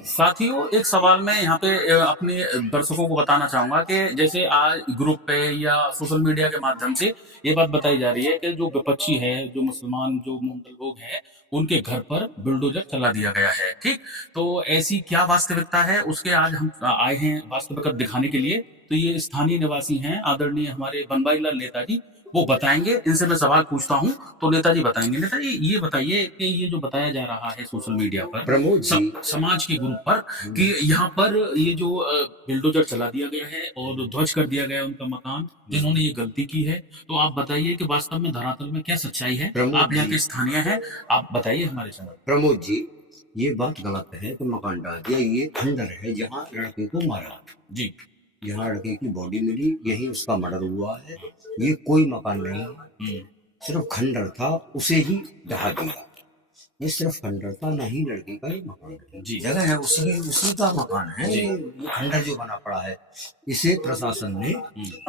साथियों, एक सवाल मैं यहाँ पे अपने दर्शकों को बताना चाहूंगा कि जैसे आज ग्रुप पे या सोशल मीडिया के माध्यम से ये बात बताई जा रही है कि जो विपक्षी है, जो मुसलमान, जो मोमडन लोग हैं, उनके घर पर बुलडोजर चला दिया गया है। ठीक, तो ऐसी क्या वास्तविकता है, उसके आज हम आए हैं वास्तविकता दिखाने के लिए। तो ये स्थानीय निवासी हैं, आदरणीय हमारे बनवारी लाल नेताजी, वो बताएंगे। इनसे मैं सवाल पूछता हूँ तो नेताजी बताएंगे। नेताजी, ये बताइए कि ये जो बताया जा रहा है सोशल मीडिया पर, प्रमोद जी, समाज के ग्रुप पर, कि यहाँ पर ये जो बिल्डोजर चला दिया गया है और ध्वस्त कर दिया गया है उनका मकान, जिन्होंने ये गलती की है, तो आप बताइए कि वास्तव में धरातल में क्या सच्चाई है। प्रमोद आप यहाँ जी, के स्थानीय हैं, आप बताइए हमारे सामने। प्रमोद जी, ये बात गलत है कि मकान डाल दिया। ये खंडर है जहाँ लड़के को मारा, जी। जहाँ लड़के की बॉडी मिली, यही उसका मर्डर हुआ है। ये कोई मकान नहीं है, सिर्फ खंडर था, उसे ही ढहा दिया। ये सिर्फ खंडर था, नहीं लड़की का ही मकान है। जी। जगह है उसी का मकान है। जी। ये खंडर जो बना पड़ा है, इसे प्रशासन ने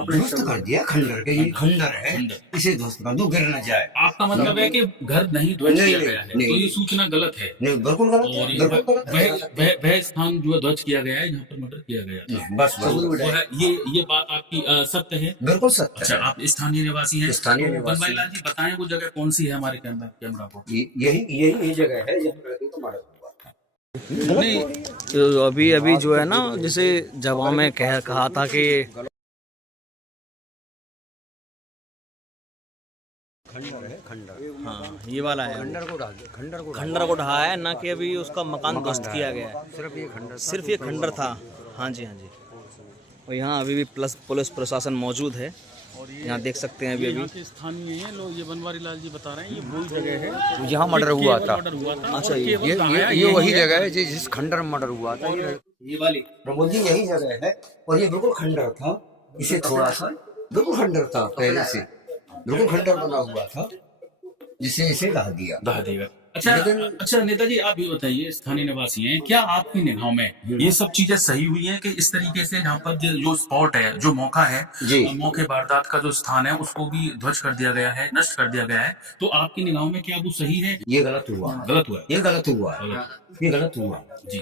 ध्वस्त कर दिया। खंडर के, ये खंडर है, खंडर। इसे ध्वस्त कर दो, गिर न जाए। आपका मतलब है कि घर नहीं ध्वस्त नहीं किया नहीं गया है, नहीं तो ये नहीं, सूचना गलत है। नहीं, बिल्कुल गलत है, और बिल्कुल गलत है। वह स्थान जो है ध्वस्त किया गया है जहाँ पर मर्डर किया गया था। बस बस वो बस, है, ये बात आपकी सत्य है। बिल्कुल सत्य अच्छा, है। आप स्थानीय निवासी हैं। स्थानीय तो निवासी बनवारी लाल जी बताएं वो जगह कौन सी है हमारे कैमरा को। यही यही जगह है जहाँ लड़के को मारा हुआ था। नहीं, तो अभी अभी जो है ना, जैसे जवाब में कहा था कि खंडर है, खंडर। हाँ, ये वाला है, खंडर को ढहा दिया, खंडर को ढहा है ना, कि अभी उसका मकान ध्वस्त किया गया है। सिर्फ ये खंडर था, सिर्फ ये खंडर था। हाँ जी, हाँ जी। और यहाँ अभी भी पुलिस प्रशासन मौजूद है। यहाँ देख सकते हैं यहाँ के स्थानीय हैं लोग, ये बनवारी लाल जी बता रहे हैं, ये वही जगह है यहाँ मर्डर हुआ था। अच्छा, ये वही जगह है जिस खंडर में मर्डर हुआ था। ये वाली प्रमोद जी, यही जगह है, और ये बिल्कुल खंडर था। इसे थोड़ा सा बिल्कुल खंडर था पहले से, बिल्कुल खंडर बना हुआ था, जिसे इसे ढहा दिया। दहा देगा। अच्छा, लेकिन अच्छा नेताजी, आप ये बताइए, स्थानीय निवासी हैं, क्या आपकी निगाहों में ये सब चीजें सही हुई हैं कि इस तरीके से यहाँ पर जो स्पॉट है, जो मौका है, जी, मौके वारदात का जो स्थान है, उसको भी ध्वस्त कर दिया गया है, नष्ट कर दिया गया है, तो आपकी निगाहों में क्या वो सही है? ये गलत हुआ, गलत हुआ है? ये गलत हुआ, ये गलत हुआ जी।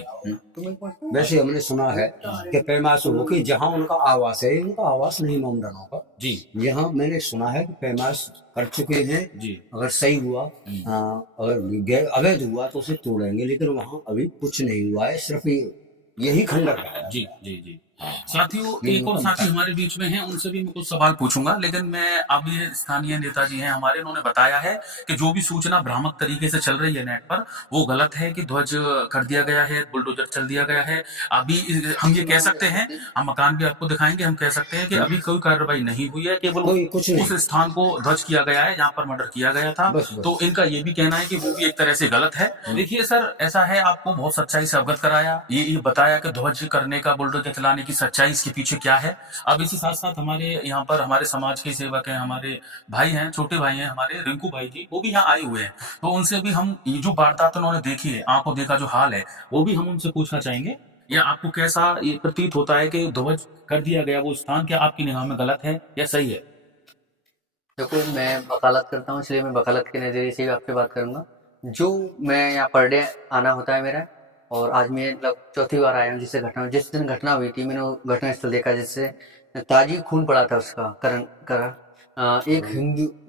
वैसे हमने सुना है कि पैमास हो कि जहाँ उनका आवास है, उनका आवास नहीं मोमडनों का जी। यहाँ मैंने सुना है कि पैमास कर चुके हैं जी। अगर सही हुआ, अगर अवैध हुआ तो उसे तोड़ेंगे, लेकिन वहाँ अभी कुछ नहीं हुआ है, सिर्फ यही खंडर है। जी जी जी। साथियों, एक और साथी हमारे बीच में हैं, उनसे भी मैं कुछ सवाल पूछूंगा, लेकिन मैं अब ये स्थानीय नेताजी हैं हमारे, उन्होंने बताया है कि जो भी सूचना भ्रामक तरीके से चल रही है नेट पर, वो गलत है, कि ध्वज कर दिया गया है, बुलडोजर चल दिया गया है। अभी हम ये कह सकते हैं, हम मकान भी आपको दिखाएंगे, हम कह सकते हैं कि अभी कोई कार्रवाई नहीं हुई है, केवल कुछ नहीं, उस स्थान को ध्वज किया गया है जहाँ पर मर्डर किया गया था। बस बस। तो इनका ये भी कहना है कि वो भी एक तरह से गलत है। देखिए सर, ऐसा है, आपको बहुत सच्चाई से अवगत कराया, ये बताया कि ध्वज करने का, बुलडोजर चलाने की सच्चाई इसके पीछे क्या है। अब इसी साथ साथ हमारे यहाँ पर हमारे समाज के सेवक हैं, हमारे भाई हैं, छोटे भाई हैं हमारे, रिंकू भाई जी, वो भी यहाँ आए हुए हैं। तो उनसे भी हम ये जो वारदात उन्होंने देखी है, आंखों देखा जो हाल है, वो भी हम उनसे पूछना चाहेंगे। या आपको कैसा ये प्रतीत होता है कि ध्वज कर दिया गया वो स्थान, क्या आपकी निगाह में गलत है या सही है? देखो, मैं वकालत करता हूँ, इसलिए मैं वकालत के नज़रिए से ही आपसे बात करूँगा। जो मैं यहाँ पर डे आना होता है मेरा, और आज मैं मतलब चौथी बार आया हूँ जिस दिन घटना हुई थी, मैंने वो घटना स्थल देखा जिससे ताजी खून पड़ा था उसका एक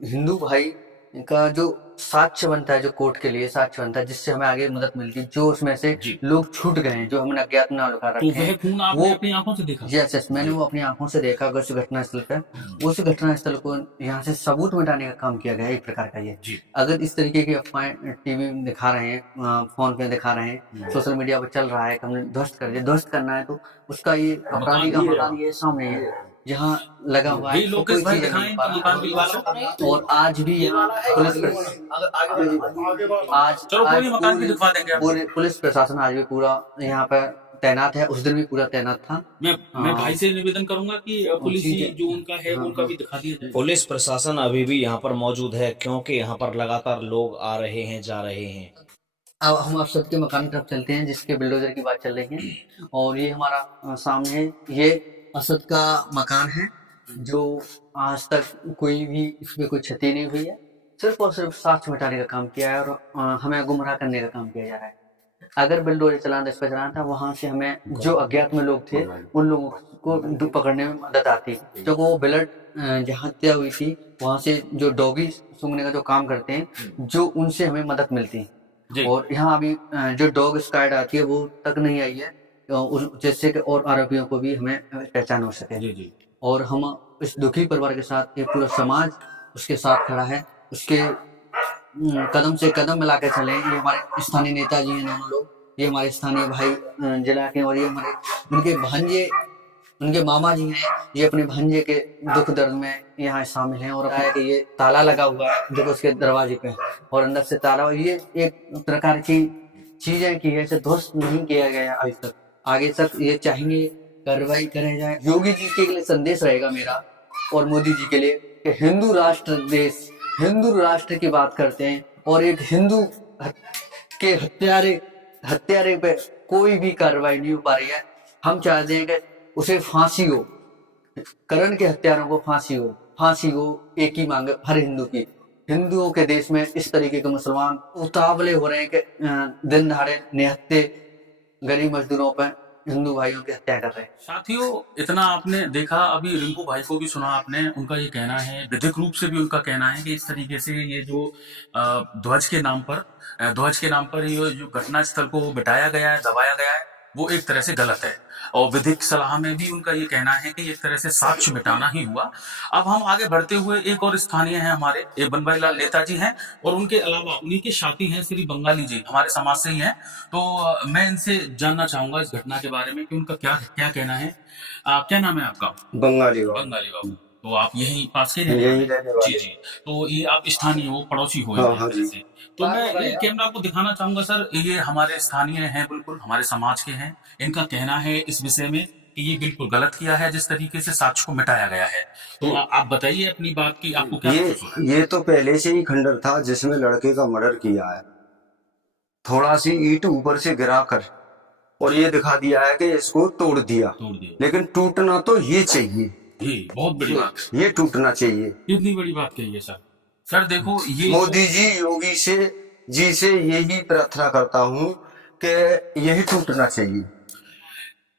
हिंदू भाई का जो साक्ष्य बनता है, जो कोर्ट के लिए साक्ष्य बनता है, जिससे हमें आगे मदद मिलती है, जो उसमें से लोग छूट गए हैं, जो हमने अज्ञात नाम लिखा रखे हैं, खून आपने अपनी आंखों से देखा? यस, मैंने वो अपनी आंखों से देखा उस घटना स्थल पर। उस घटना स्थल को यहाँ से सबूत मिटाने का काम किया गया है, एक प्रकार का ये। अगर इस तरीके की अफवाहें टीवी में दिखा रहे हैं, फोन पे दिखा रहे हैं, सोशल मीडिया पर चल रहा है कि हमने ध्वस्त कर दिया, ध्वस्त करना है, तो उसका ये अपराधी का मकान ये सामने है, जहाँ लगा हुआ है, तो कोई चीज़ नहीं पा रहा। और आज भी यहाँ पुलिस प्रशासन आज भी पूरा यहाँ पर तैनात है, उस दिन भी पूरा तैनात था। मैं भाई से निवेदन करूंगा कि पुलिस जो उनका है उनका भी दिखा दिया जाए। पुलिस प्रशासन अभी भी यहाँ पर मौजूद है, क्योंकि यहाँ पर लगातार लोग आ रहे हैं, जा रहे हैं। अब हम आप सबके मकान की तरफ चलते हैं, जिसके बिल्डोजर की बात चल रही है। और ये हमारा सामने ये असद का मकान है, जो आज तक कोई भी इसमें कोई क्षति नहीं हुई है, सिर्फ और सिर्फ साक्ष्य मिटाने का काम किया है, और हमें गुमराह करने का काम किया जा रहा है। अगर बुलडोजर चलाना इस पर चलाना था, वहां से हमें जो अज्ञात में लोग थे उन लोगों को पकड़ने में मदद आती। तो वो ब्लड जहाँ हत्या हुई थी वहां से जो डॉगी सूंघने का जो काम करते हैं, जो उनसे हमें मदद मिलती। जी। और यहाँ अभी जो डॉग स्क्वाड आती है वो तक नहीं आई है, जिससे कि और आरोपियों को भी हमें पहचान हो सके। जी जी। और हम इस दुखी परिवार के साथ, ये पूरा समाज उसके साथ खड़ा है, उसके कदम से कदम मिला के चले। ये हमारे स्थानीय नेताजी हैं दोनों लोग, ये हमारे स्थानीय भाई जिला के, और ये हमारे उनके भांजे, उनके मामा जी हैं, ये अपने भांजे के दुख दर्द में यहाँ शामिल हैं। और बताया कि ये ताला लगा हुआ है देखो उसके दरवाजे पे, और अंदर से ताला, ये एक प्रकार की चीजें की है, इसे ध्वस्त नहीं किया गया अभी तक। आगे तक ये चाहेंगे कार्रवाई करे जाए। योगी जी के लिए संदेश रहेगा मेरा और मोदी जी के लिए कि हिंदू राष्ट्र देश, हिंदू राष्ट्र की बात करते हैं, और एक हिंदू के हत्यारे पे कोई भी कार्रवाई नहीं हो पा रही है। हम चाहते हैं कि उसे फांसी हो, करण के हत्यारों को फांसी हो, फांसी हो, एक ही मांग हर हिंदू की। हिंदुओं के देश में इस तरीके के मुसलमान उतावले हो रहे हैं कि दिन दहाड़े निहत्ते गरीब मजदूरों पर हिंदू भाइयों की हत्या कर रहे हैं। साथियों, इतना आपने देखा, अभी रिंकू भाई को भी सुना आपने, उनका ये कहना है, विधिक रूप से भी उनका कहना है कि इस तरीके से ये जो ध्वज के नाम पर ये जो घटना स्थल को बिठाया गया है, दबाया गया है, वो एक तरह से गलत है। और विधिक सलाह में भी उनका ये कहना है कि एक तरह से साक्ष्य मिटाना ही हुआ। अब हम आगे बढ़ते हुए, एक और स्थानीय हैं हमारे, ये बनवारी लाल नेताजी हैं, और उनके अलावा उन्हीं के साथी हैं श्री बंगाली जी, हमारे समाज से ही हैं। तो मैं इनसे जानना चाहूंगा इस घटना के बारे में कि उनका क्या क्या कहना है। क्या नाम है आपका? बंगाली बाबू। बंगाली बाबू। तो आप यहीं पास के यहीं रहने वाले। जी जी। तो ये आप स्थानीय हो, पड़ोसी हो हाँ, एक हाँ तरह जी। से। तो मैं ये कैमरा आपको दिखाना चाहूंगा सर, ये हमारे स्थानीय हैं, बिल्कुल हमारे समाज के हैं। इनका कहना है इस विषय में कि ये बिल्कुल गलत किया है जिस तरीके से साक्ष्य को मिटाया गया है। तो आप बताइए अपनी बात की, आपको क्या महसूस हो रहा है? ये तो पहले से ही खंडर था जिसमें लड़के का मर्डर किया है। थोड़ा सी ईंट ऊपर से गिरा कर और ये दिखा दिया है कि इसको तोड़ दिया, लेकिन टूटना तो ये चाहिए। जी, बहुत बड़ी बात, ये टूटना चाहिए। कितनी बड़ी बात कही है सर। सर देखो, ये मोदी जी, योगी जी से यही प्रार्थना करता हूँ कि यही टूटना चाहिए।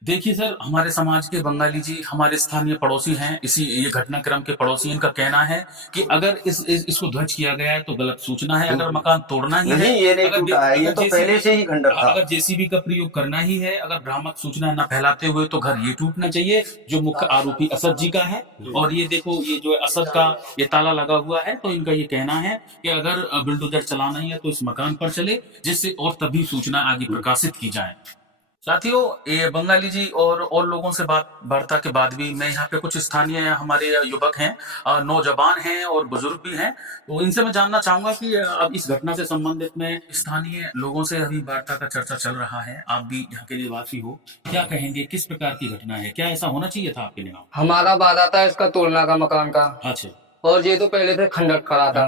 देखिए सर, हमारे समाज के बंगाली जी हमारे स्थानीय पड़ोसी हैं, इसी ये घटनाक्रम के पड़ोसी। इनका कहना है कि अगर इसको ध्वज किया गया है तो गलत सूचना है। अगर मकान तोड़ना ही नहीं, ये नहीं टूटा है, ये तो पहले से ही खंडर था। अगर जेसीबी का प्रयोग करना ही है, अगर भ्रामक सूचना न फैलाते हुए, तो घर ये टूटना चाहिए जो मुख्य आरोपी असद जी का है। और ये देखो, ये जो असद का ये ताला लगा हुआ है। तो इनका ये कहना है कि अगर बुलडोजर चलाना ही है तो इस मकान पर चले, जिससे और तभी सूचना आगे प्रकाशित की जाए। साथियों, ये बंगाली जी और लोगों से वार्ता के बाद भी मैं यहाँ पे कुछ स्थानीय हमारे युवक हैं, नौजवान हैं और बुजुर्ग भी हैं, तो इनसे मैं जानना चाहूंगा कि अब इस घटना से संबंधित में स्थानीय लोगों से अभी वार्ता का चर्चा चल रहा है। आप भी यहाँ के निवासी हो, क्या कहेंगे, किस प्रकार की घटना है, क्या ऐसा होना चाहिए था आपके निगाह? हमारा वादा था इसका तोड़ना का मकान का। अच्छा। और ये तो पहले से खंडर खड़ा था,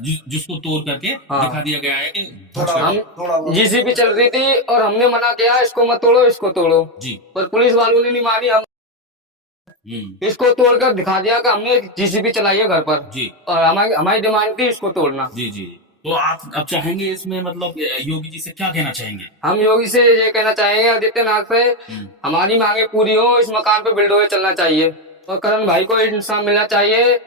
जिसको तोड़ करके दिखा दिया गया है कि हम जीसीबी चल रही थी और हमने मना किया इसको मत तोड़ो, इसको तोड़ो जी। पर पुलिस वालों ने नहीं मानी। हम इसको तोड़कर दिखा दिया कि हमने जीसीबी चलाई है घर पर जी, और हमारी डिमांड थी इसको तोड़ना। जी जी। तो आप अब चाहेंगे इसमें, मतलब योगी जी से क्या कहना चाहेंगे? हम योगी से ये कहना चाहेंगे, आदित्यनाथ से हमारी मांगे पूरी हो, इस मकान पे बिल्डोजर चलना चाहिए और करण भाई को इंसाफ मिलना चाहिए।